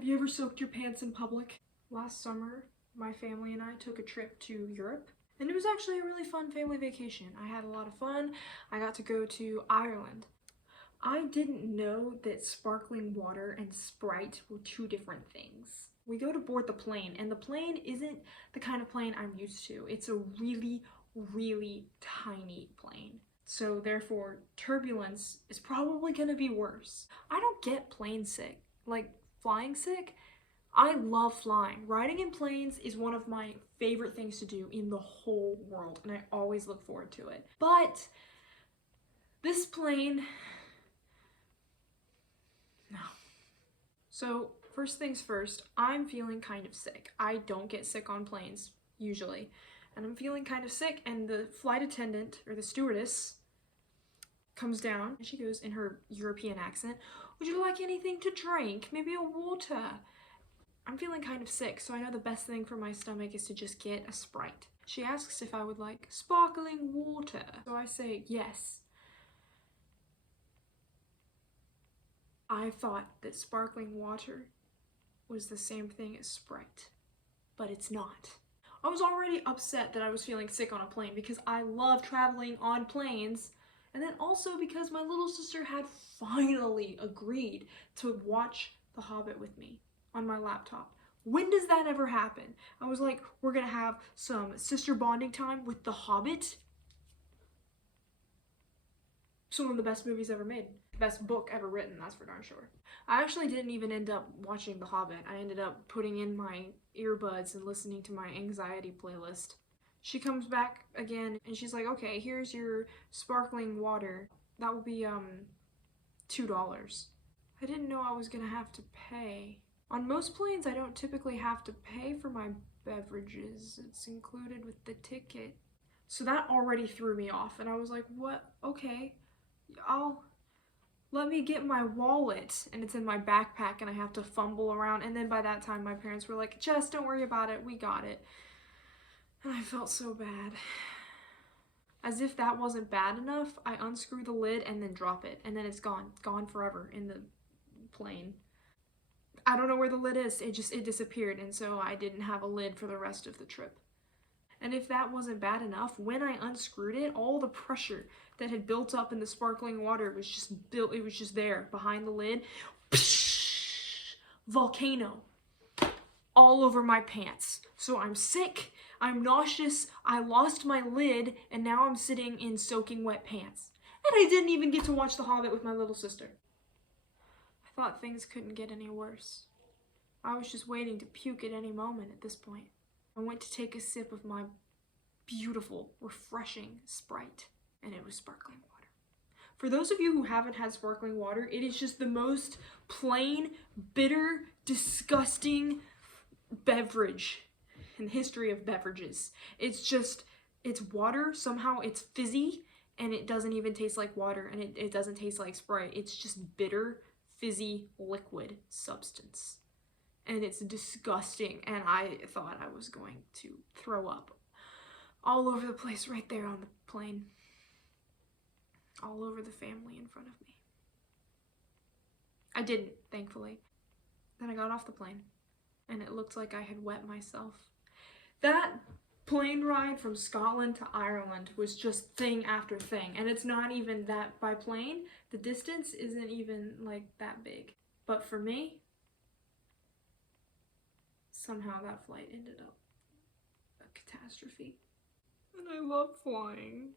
Have you ever soaked your pants in public? Last summer, my family and I took a trip to Europe, and it was actually a really fun family vacation. I had a lot of fun. I got to go to Ireland. I didn't know that sparkling water and Sprite were two different things. We go to board the plane, and the plane isn't the kind of plane I'm used to. It's a really, really tiny plane. So therefore, turbulence is probably gonna be worse. I don't get plane sick, like flying sick. I love flying. Riding in planes is one of my favorite things to do in the whole world, and I always look forward to it. But this plane, no. So first things first, I'm feeling kind of sick. I don't get sick on planes, usually. And I'm feeling kind of sick, and the flight attendant, or the stewardess, comes down, and she goes in her European accent, "Would you like anything to drink? Maybe a water?" I'm feeling kind of sick, so I know the best thing for my stomach is to just get a Sprite. She asks if I would like sparkling water, so I say yes. I thought that sparkling water was the same thing as Sprite, but it's not. I was already upset that I was feeling sick on a plane because I love traveling on planes, and then also because my little sister had finally agreed to watch The Hobbit with me on my laptop. When does that ever happen? I was like, we're gonna have some sister bonding time with The Hobbit. It's one of the best movies ever made. Best book ever written, that's for darn sure. I actually didn't even end up watching The Hobbit. I ended up putting in my earbuds and listening to my anxiety playlist. She comes back again and she's like, okay, here's your sparkling water. That will be $2. I didn't know I was gonna have to pay. On most planes, I don't typically have to pay for my beverages. It's included with the ticket. So that already threw me off, and I was like, what? Okay, let me get my wallet. And it's in my backpack, and I have to fumble around. And then by that time, my parents were like, Jess, don't worry about it, we got it. And I felt so bad. As if that wasn't bad enough, I unscrew the lid and then drop it, and then it's gone forever in the plane. I don't know where the lid is, it disappeared, and so I didn't have a lid for the rest of the trip. And if that wasn't bad enough, when I unscrewed it, all the pressure that had built up in the sparkling water was just there behind the lid. Volcano all over my pants. So I'm sick, I'm nauseous, I lost my lid, and now I'm sitting in soaking wet pants. And I didn't even get to watch The Hobbit with my little sister. I thought things couldn't get any worse. I was just waiting to puke at any moment at this point. I went to take a sip of my beautiful, refreshing Sprite, and it was sparkling water. For those of you who haven't had sparkling water, it is just the most plain, bitter, disgusting beverage in the history of beverages. It's water, somehow it's fizzy, and it doesn't even taste like water, and it doesn't taste like Sprite. It's just bitter, fizzy, liquid substance. And it's disgusting, and I thought I was going to throw up all over the place right there on the plane. All over the family in front of me. I didn't, thankfully. Then I got off the plane, and it looked like I had wet myself. That plane ride from Scotland to Ireland was just thing after thing, and it's not even that by plane. The distance isn't even like that big. But for me, somehow that flight ended up a catastrophe. And I love flying.